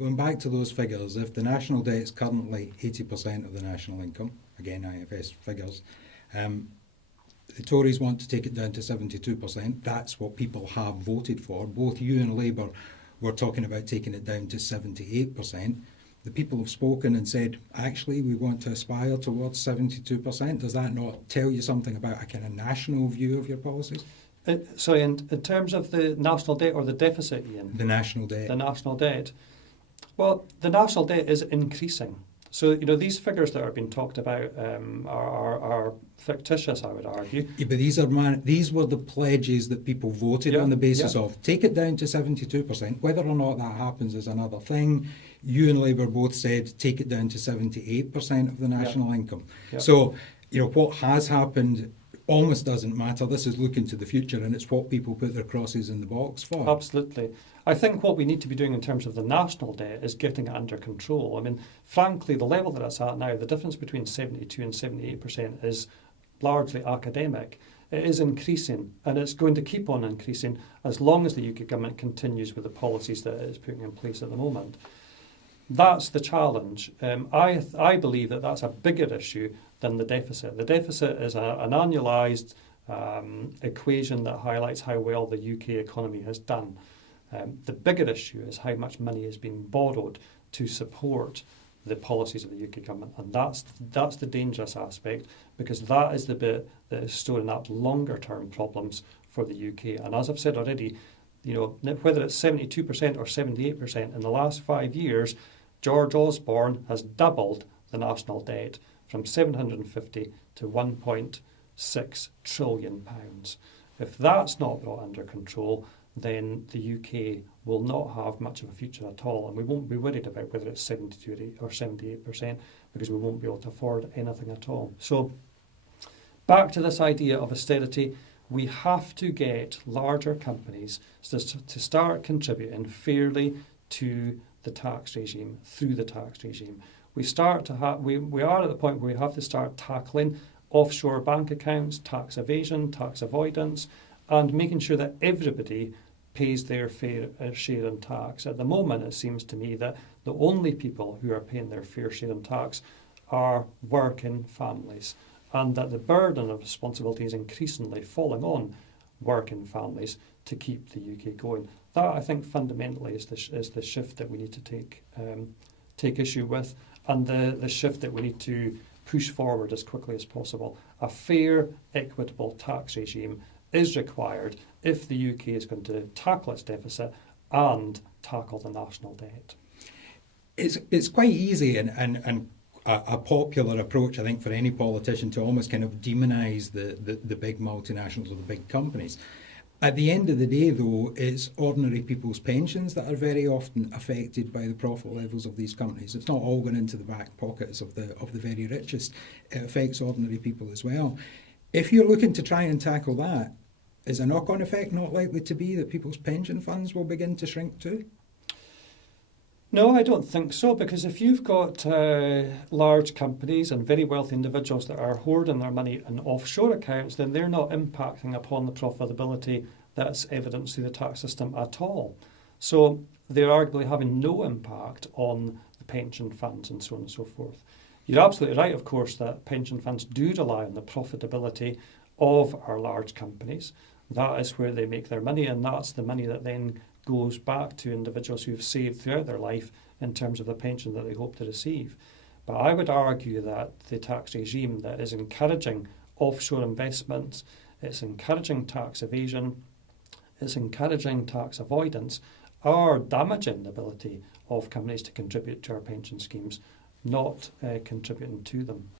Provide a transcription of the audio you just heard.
going back to those figures, if the national debt is currently 80% of the national income, again IFS figures, the Tories want to take it down to 72%. That's what people have voted for. Both you and Labour were talking about taking it down to 78%. The people have spoken and said, actually, we want to aspire towards 72%. Does that not tell you something about a kind of national view of your policies? Sorry, in terms of the national debt or the deficit, Ian? The national debt. The national debt. Well, the national debt is increasing. So, these figures that are being talked about are fictitious, I would argue. Yeah, but these were the pledges that people voted on the basis of. Take it down to 72%. Whether or not that happens is another thing. You and Labour both said take it down to 78% of the national income. So, what has happened almost doesn't matter. This is looking to the future, and it's what people put their crosses in the box for. Absolutely. I think what we need to be doing in terms of the national debt is getting it under control. I mean, frankly, the level that it's at now, the difference between 72 and 78% is largely academic. It is increasing, and it's going to keep on increasing as long as the UK government continues with the policies that it is putting in place at the moment. That's the challenge. I believe that that's a bigger issue than the deficit. The deficit is an annualised equation that highlights how well the UK economy has done. The bigger issue is how much money is being borrowed to support the policies of the UK government, and that's the dangerous aspect, because that is the bit that is storing up longer term problems for the UK. And as I've said already, whether it's 72% or 78%, in the last 5 years, George Osborne has doubled the national debt from 750 to 1.6 trillion pounds. If that's not brought under control, then the UK will not have much of a future at all, and we won't be worried about whether it's 72 or 78%, because we won't be able to afford anything at all. So back to this idea of austerity, we have to get larger companies to start contributing fairly to the tax regime, through the tax regime. We are at the point where we have to start tackling offshore bank accounts, tax evasion, tax avoidance, and making sure that everybody pays their fair share in tax. At the moment, it seems to me that the only people who are paying their fair share in tax are working families, and that the burden of responsibility is increasingly falling on working families to keep the UK going. That, I think, fundamentally is the shift that we need to take issue with, and the shift that we need to push forward as quickly as possible. A fair, equitable tax regime is required if the UK is going to tackle its deficit and tackle the national debt. It's quite easy and a popular approach, I think, for any politician to almost kind of demonise the big multinationals or the big companies. At the end of the day, though, it's ordinary people's pensions that are very often affected by the profit levels of these companies. It's not all going into the back pockets of the very richest. It affects ordinary people as well. If you're looking to try and tackle that, is a knock-on effect not likely to be that people's pension funds will begin to shrink too? No, I don't think so, because if you've got large companies and very wealthy individuals that are hoarding their money in offshore accounts, then they're not impacting upon the profitability that's evidenced through the tax system at all. So they're arguably having no impact on the pension funds and so on and so forth. You're absolutely right, of course, that pension funds do rely on the profitability of our large companies. That is where they make their money, and that's the money that then goes back to individuals who've saved throughout their life in terms of the pension that they hope to receive. But I would argue that the tax regime that is encouraging offshore investments, it's encouraging tax evasion, it's encouraging tax avoidance, are damaging the ability of companies to contribute to our pension schemes, not contributing to them.